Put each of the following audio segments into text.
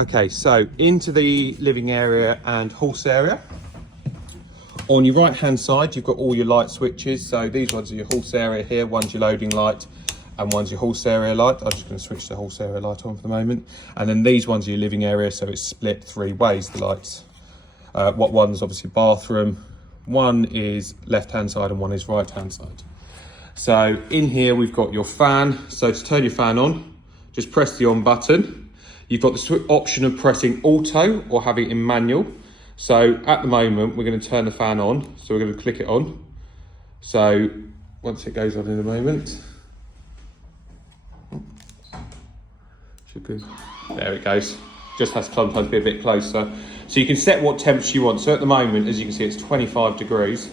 Okay, so into the living area and horse area. On your right hand side, you've got all your light switches. So these ones are your horse area here, one's your loading light and one's your horse area light. I'm just going to switch the horse area light on for the moment. And then these ones are your living area, so it's split 3 ways, the lights. One's obviously bathroom, one is left hand side and one is right hand side. So in here we've got your fan. So to turn your fan on, just press the on button. You've got the option of pressing auto or having it in manual. So at the moment, we're going to turn the fan on. So we're going to click it on. So once it goes on in a moment, should be, there it goes. Just has to sometimes be a bit closer. So you can set what temperature you want. So at the moment, as you can see, it's 25 degrees.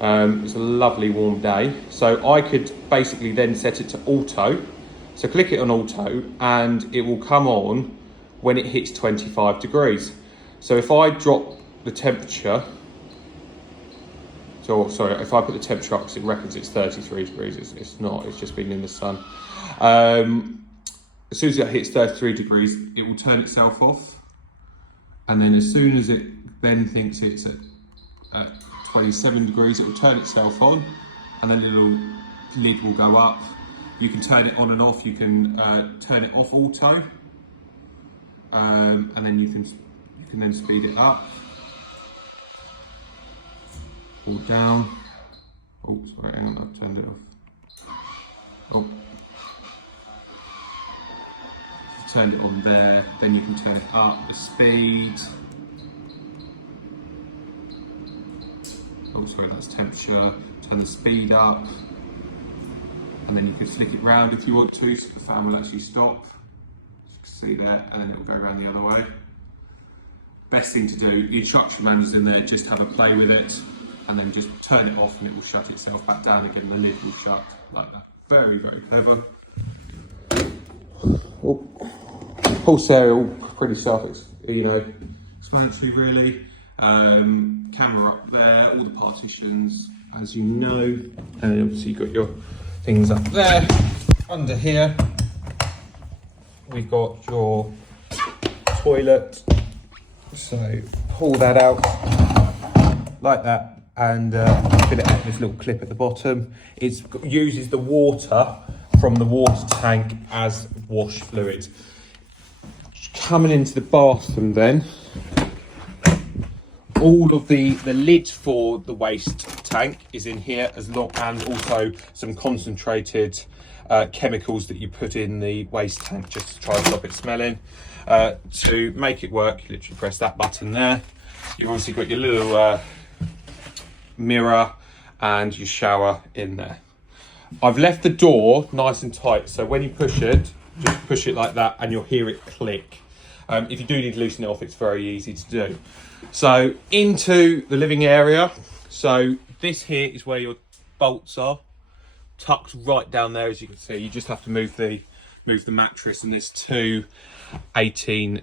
It's a lovely warm day. So I could basically then set it to auto. So click it on auto and it will come on when it hits 25 degrees. So if I drop the temperature, if I put the temperature up because it reckons it's 33 degrees, it's not, it's just been in the sun. As soon as it hits 33 degrees, it will turn itself off. And then as soon as it then thinks it's at 27 degrees, it will turn itself on and then the little lid will go up. You can turn it on and off, you can turn it off auto. And then you can then speed it up or down. Oh, sorry, hang on, I've turned it off. Oh, turned it on there. Then you can turn it up the speed. Oh, sorry, that's temperature. Turn the speed up, and then you can flick it round if you want to, so the fan will actually stop. See there, and then it will go around the other way. Best thing to do, the instruction manual's in there, just have a play with it and then just turn it off and it will shut itself back down again, the lid will shut like that. Very, very clever. Oh, horse area, all pretty self-explanatory really. Camera up there, all the partitions as you know, and then obviously you've got your things up there. Under here we've got your toilet, so pull that out like that and fill it out this little clip at the bottom. It uses the water from the water tank as wash fluid. Coming into the bathroom then, all of the lid for the waste tank is in here, and also some concentrated chemicals that you put in the waste tank just to try and stop it smelling. To make it work, you literally press that button there. You've obviously got your little mirror and your shower in there. I've left the door nice and tight, so when you push it, just push it like that and you'll hear it click. If you do need to loosen it off, it's very easy to do. So into the living area. So this here is where your bolts are, tucked right down there, as you can see. You just have to move the mattress, and there's two 19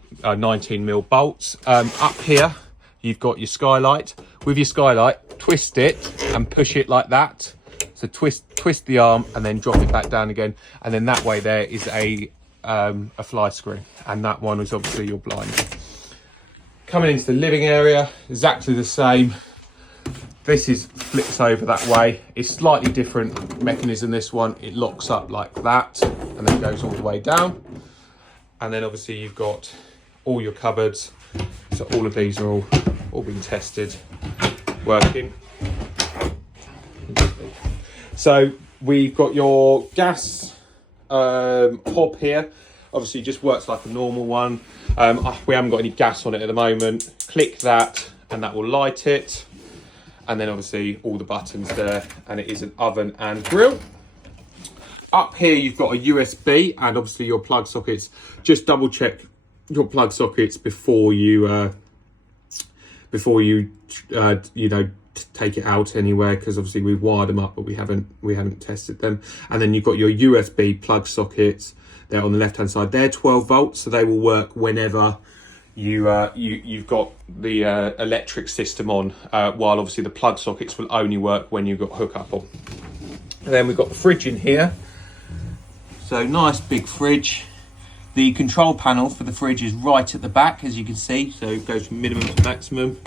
mil bolts. Up here you've got your skylight. With your skylight, twist it and push it like that. So twist the arm and then drop it back down again, and then that way there is a fly screen, and that one is obviously your blind. Coming into the living area, exactly the same. This is flips over that way. It's slightly different mechanism, this one. It locks up like that and then goes all the way down. And then obviously you've got all your cupboards. So all of these are all been tested, working. So we've got your gas hob here. Obviously just works like a normal one. We haven't got any gas on it at the moment. Click that and that will light it. And then obviously all the buttons there, and it is an oven and grill. Up here you've got a USB and obviously your plug sockets. Just double check your plug sockets before you take it out anywhere, because obviously we've wired them up but we haven't tested them. And then you've got your USB plug sockets there on the left hand side. They're 12 volts, so they will work whenever you've got the electric system on, while obviously the plug sockets will only work when you've got hookup on. And then we've got the fridge in here. So nice big fridge. The control panel for the fridge is right at the back, as you can see, so it goes from minimum to maximum,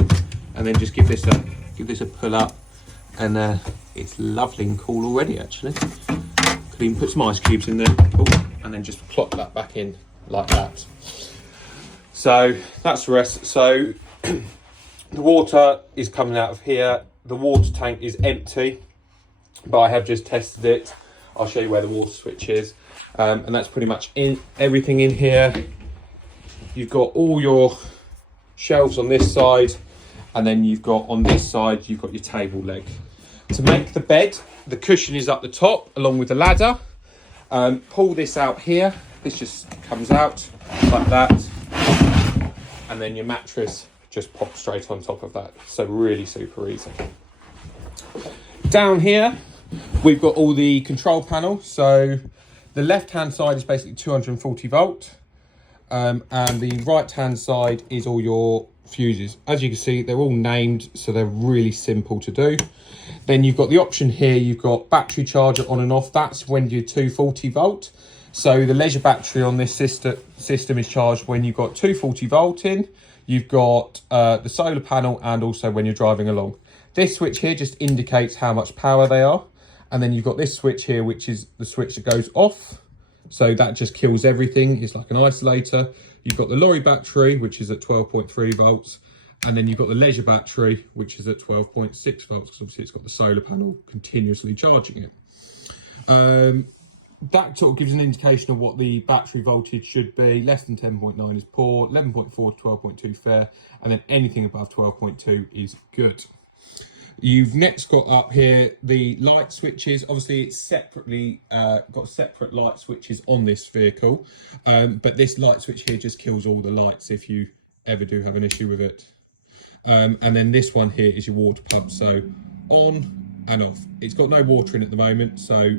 and then just give this a pull up, and it's lovely and cool already. Actually, could even put some ice cubes in there. Oh, and then just plop that back in like that. So that's the rest. So the water is coming out of here. The water tank is empty, but I have just tested it. I'll show you where the water switch is. And that's pretty much everything in here. You've got all your shelves on this side, and then you've got on this side, you've got your table leg. To make the bed, the cushion is up the top along with the ladder. Pull this out here. This just comes out like that. And then your mattress just pops straight on top of that. So really super easy. Down here, we've got all the control panel. So the left-hand side is basically 240 volt. And the right-hand side is all your fuses. As you can see, they're all named, so they're really simple to do. Then you've got the option here, you've got battery charger on and off. That's when you're 240 volt. So the leisure battery on this system is charged when you've got 240 volt in. You've got the solar panel, and also when you're driving along. This switch here just indicates how much power they are. And then you've got this switch here, which is the switch that goes off. So that just kills everything. It's like an isolator. You've got the lorry battery, which is at 12.3 volts. And then you've got the leisure battery, which is at 12.6 volts, because obviously it's got the solar panel continuously charging it. That sort of gives an indication of what the battery voltage should be. Less than 10.9 is poor, 11.4 to 12.2 fair, and then anything above 12.2 is good. You've next got up here the light switches. Obviously, it's separately got separate light switches on this vehicle, but this light switch here just kills all the lights if you ever do have an issue with it. And then this one here is your water pump, so on and off. It's got no water in at the moment, so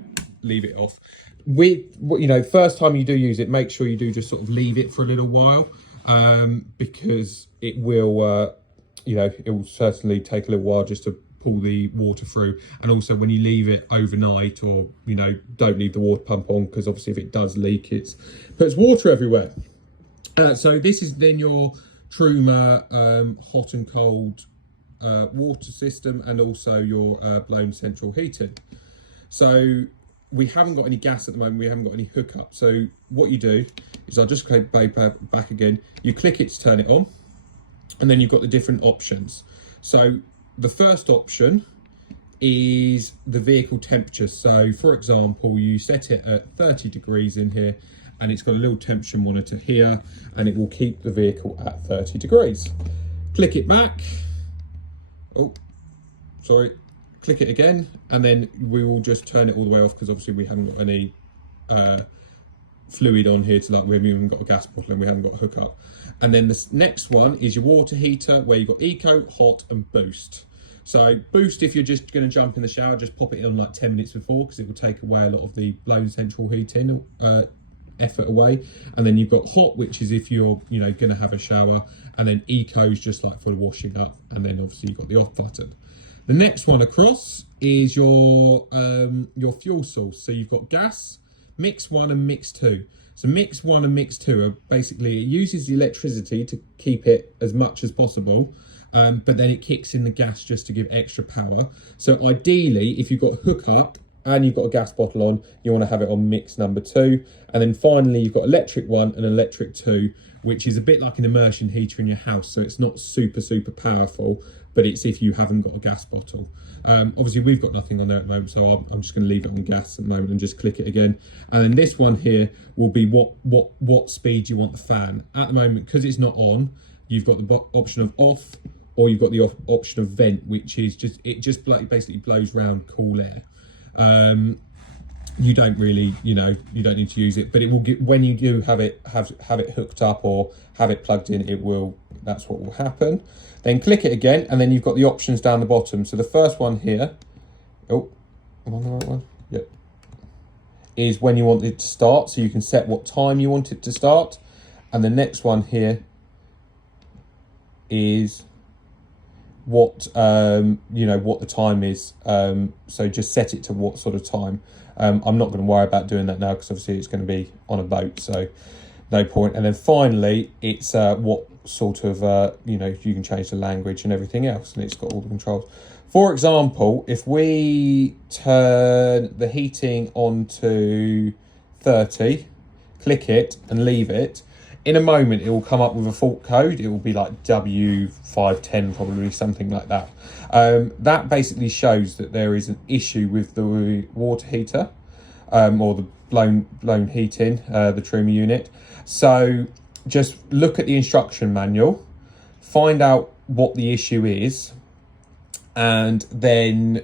leave it off. First time you do use it, make sure you do just sort of leave it for a little while, because it will, it will certainly take a little while just to pull the water through. And also when you leave it overnight, or don't leave the water pump on, because obviously if it does leak, it puts water everywhere. So this is then your Truma hot and cold water system, and also your blown central heating. So we haven't got any gas at the moment, we haven't got any hookup. So what you do is, I'll just go back again, you click it to turn it on, and then you've got the different options. So the first option is the vehicle temperature. So for example, you set it at 30 degrees in here, and it's got a little temperature monitor here, and it will keep the vehicle at 30 degrees. Click it back. Oh, sorry. Click it again, and then we will just turn it all the way off, because obviously we haven't got any fluid on here we haven't even got a gas bottle, and we haven't got a hookup. And then this next one is your water heater, where you've got eco, hot, and boost. So boost, if you're just going to jump in the shower, just pop it on like 10 minutes before, because it will take away a lot of the blown central heating effort away. And then you've got hot, which is if you're going to have a shower, and then eco is just like for the washing up, and then obviously you've got the off button. The next one across is your fuel source. So you've got gas, mix 1 and mix 2. So mix 1 and mix 2 are basically, it uses the electricity to keep it as much as possible, but then it kicks in the gas just to give extra power. So ideally, if you've got hookup and you've got a gas bottle on, you want to have it on mix number 2. And then finally, you've got electric 1 and electric 2, which is a bit like an immersion heater in your house. So it's not super powerful, but it's if you haven't got a gas bottle. Obviously we've got nothing on there at the moment, so I'm just going to leave it on gas at the moment and just click it again. And then this one here will be what speed you want the fan. At the moment, because it's not on, you've got the option of off, or you've got the option of vent, which is just basically blows round cool air. You don't really, you don't need to use it, but it will get, when you do have it hooked up or have it plugged in, that's what will happen. Then click it again, and then you've got the options down the bottom. So the first one here, oh, am I on the right one? Yep. Is when you want it to start, so you can set what time you want it to start. And the next one here is what what the time is. So just set it to what sort of time. I'm not going to worry about doing that now, because obviously it's going to be on a boat. So no point. And then finally, it's what sort of, you know, you can change the language and everything else, and it's got all the controls. For example, if we turn the heating on to 30, click it and leave it, in a moment it will come up with a fault code. It will be like W510, probably something like that. That basically shows that there is an issue with the water heater, or the blown heating, the Truma unit. So just look at the instruction manual, find out what the issue is, and then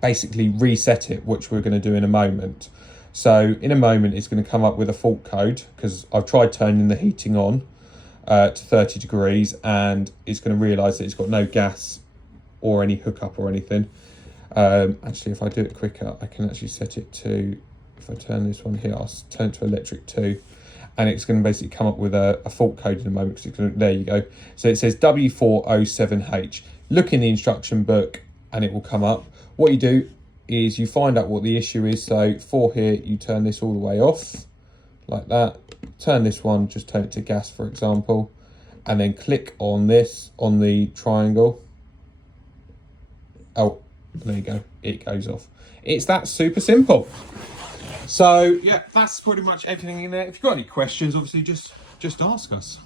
basically reset it, which we're going to do in a moment. So in a moment it's going to come up with a fault code, because I've tried turning the heating on to 30 degrees and it's going to realise that it's got no gas or any hookup or anything. Actually, if I do it quicker, I can actually set it to, if I turn this one here, I'll turn it to electric 2, and it's going to basically come up with a fault code in a moment, because it's going to, there you go. So it says W407H. Look in the instruction book and it will come up. What you do is you find out what the issue is. So for here, you turn this all the way off like that. Turn this one, just turn it to gas, for example, and then click on this, on the triangle. Oh, there you go, it goes off. It's that super simple. So yeah, that's pretty much everything in there. If you've got any questions, obviously just ask us.